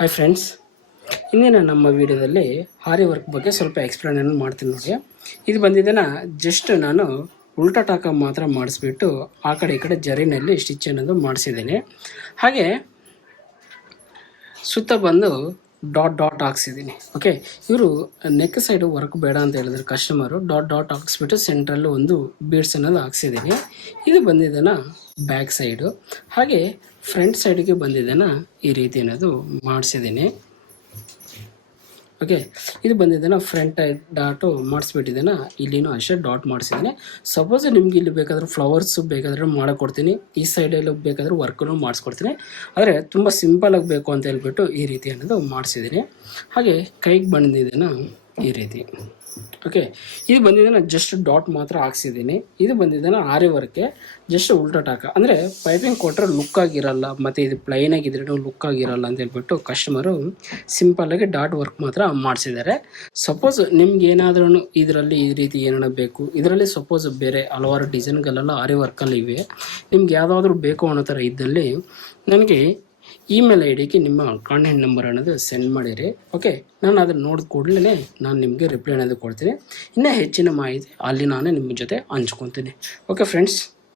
Hi friends, ಇಂದಿನ ನಮ್ಮ ವಿಡಿಯೋದಲ್ಲಿ ಆರಿ ವರ್ಕ್ ಬಗ್ಗೆ ಸ್ವಲ್ಪ ಎಕ್ಸ್ಪ್ಲೇನ್ ಮಾಡ್ತೀನಿ ನೋಡಿ. ಇದು ಬಂದಿದ್ದನ್ನು ಜಸ್ಟ್ ನಾನು ಉಲ್ಟಾ ಟಾಕ ಮಾತ್ರ ಮಾಡಿಸ್ಬಿಟ್ಟು ಆ ಕಡೆ ಈ ಕಡೆ ಜರಿನಲ್ಲಿ ಸ್ಟಿಚ್ ಅನ್ನೋದು ಮಾಡಿಸಿದ್ದೀನಿ. ಹಾಗೆ ಸುತ್ತ ಬಂದು ಡಾಟ್ ಹಾಕ್ಸಿದ್ದೀನಿ. ಓಕೆ, ಇವರು ನೆಕ್ ಸೈಡು ವರ್ಕ್ ಬೇಡ ಅಂತ ಹೇಳಿದ್ರು ಕಸ್ಟಮರು. ಡಾಟ್ ಹಾಕ್ಸ್ಬಿಟ್ಟು ಸೆಂಟ್ರಲ್ಲೂ ಒಂದು ಬೀಡ್ಸ್ ಅನ್ನೋದು ಹಾಕ್ಸಿದ್ದೀನಿ. ಇದು ಬಂದಿದ್ದನ್ನು ಬ್ಯಾಕ್ ಸೈಡು, ಹಾಗೆ ಫ್ರಂಟ್ ಸೈಡಿಗೆ ಬಂದಿದ್ದನ್ನು ಈ ರೀತಿ ಅನ್ನೋದು ಮಾಡಿಸಿದ್ದೀನಿ. ಓಕೆ, ಇದು ಬಂದಿದ್ದಾನೆ ಫ್ರಂಟ್ ಡಾಟು ಮಾಡಿಸ್ಬಿಟ್ಟಿದ್ದಾನೆ. ಇಲ್ಲಿನೂ ಅಷ್ಟೇ ಡಾಟ್ ಮಾಡಿಸಿದ್ದೀನಿ. ಸಪೋಸ್ ನಿಮ್ಗೆ ಇಲ್ಲಿ ಬೇಕಾದ್ರೆ ಫ್ಲವರ್ಸು ಬೇಕಾದರೆ ಮಾಡಿಕೊಡ್ತೀನಿ, ಈ ಸೈಡಲ್ಲಿ ಬೇಕಾದರೆ ವರ್ಕನ್ನು ಮಾಡಿಸ್ಕೊಡ್ತೀನಿ. ಆದರೆ ತುಂಬ ಸಿಂಪಲಾಗಿ ಬೇಕು ಅಂತ ಹೇಳ್ಬಿಟ್ಟು ಈ ರೀತಿ ಅನ್ನೋದು ಮಾಡಿಸಿದ್ದೀನಿ. ಹಾಗೆ ಕೈಗೆ ಬಂದಿದ್ದೇನೆ ಈ ರೀತಿ. ಓಕೆ, ಇದು ಬಂದಿದ್ದಾನೆ ಜಸ್ಟ್ ಡಾಟ್ ಮಾತ್ರ ಹಾಕ್ಸಿದ್ದೀನಿ. ಇದು ಬಂದಿದ್ದಾನೆ ಆರಿ ವರ್ಕೆ ಜಸ್ಟ್ ಉಲ್ಟಾ ಟಾಕ, ಅಂದರೆ ಪೈಪಿಂಗ್ ಕೊಟ್ಟರೆ ಲುಕ್ ಆಗಿರಲ್ಲ, ಮತ್ತು ಇದು ಪ್ಲೈನ್ ಆಗಿದ್ರೆ ಲುಕ್ ಆಗಿರಲ್ಲ ಅಂತ ಹೇಳ್ಬಿಟ್ಟು ಕಸ್ಟಮರು ಸಿಂಪಲ್ಲಾಗಿ ಡಾಟ್ ವರ್ಕ್ ಮಾತ್ರ ಮಾಡಿಸಿದ್ದಾರೆ. ಸಪೋಸ್ ನಿಮ್ಗೆ ಏನಾದ್ರೂ ಇದರಲ್ಲಿ ಈ ರೀತಿ ಏನಾರ ಬೇಕು, ಇದರಲ್ಲಿ ಸಪೋಸ್ ಬೇರೆ ಹಲವಾರು ಡಿಸೈನ್ಗಳೆಲ್ಲ ಆರಿ ವರ್ಕಲ್ಲಿ ಇವೆ, ನಿಮ್ಗೆ ಯಾವುದಾದ್ರೂ ಬೇಕು ಅನ್ನೋ ಥರ ಇದ್ದಲ್ಲಿ ನನಗೆ ಇಮೇಲ್ ಐ ಡಿಗೆ ನಿಮ್ಮ ಕಾಂಟ್ಯಾಕ್ಟ್ ನಂಬರ್ ಅನ್ನೋದು ಸೆಂಡ್ ಮಾಡಿರಿ. ಓಕೆ, ನಾನು ಅದನ್ನು ನೋಡಿದ ಕೂಡಲೇ ನಾನು ನಿಮಗೆ ರಿಪ್ಲೈ ಅನ್ನೋದು ಕೊಡ್ತೀನಿ. ಇನ್ನೂ ಹೆಚ್ಚಿನ ಮಾಹಿತಿ ಅಲ್ಲಿ ನಾನು ನಿಮ್ಮ ಜೊತೆ ಹಂಚ್ಕೊತೀನಿ. Okay friends.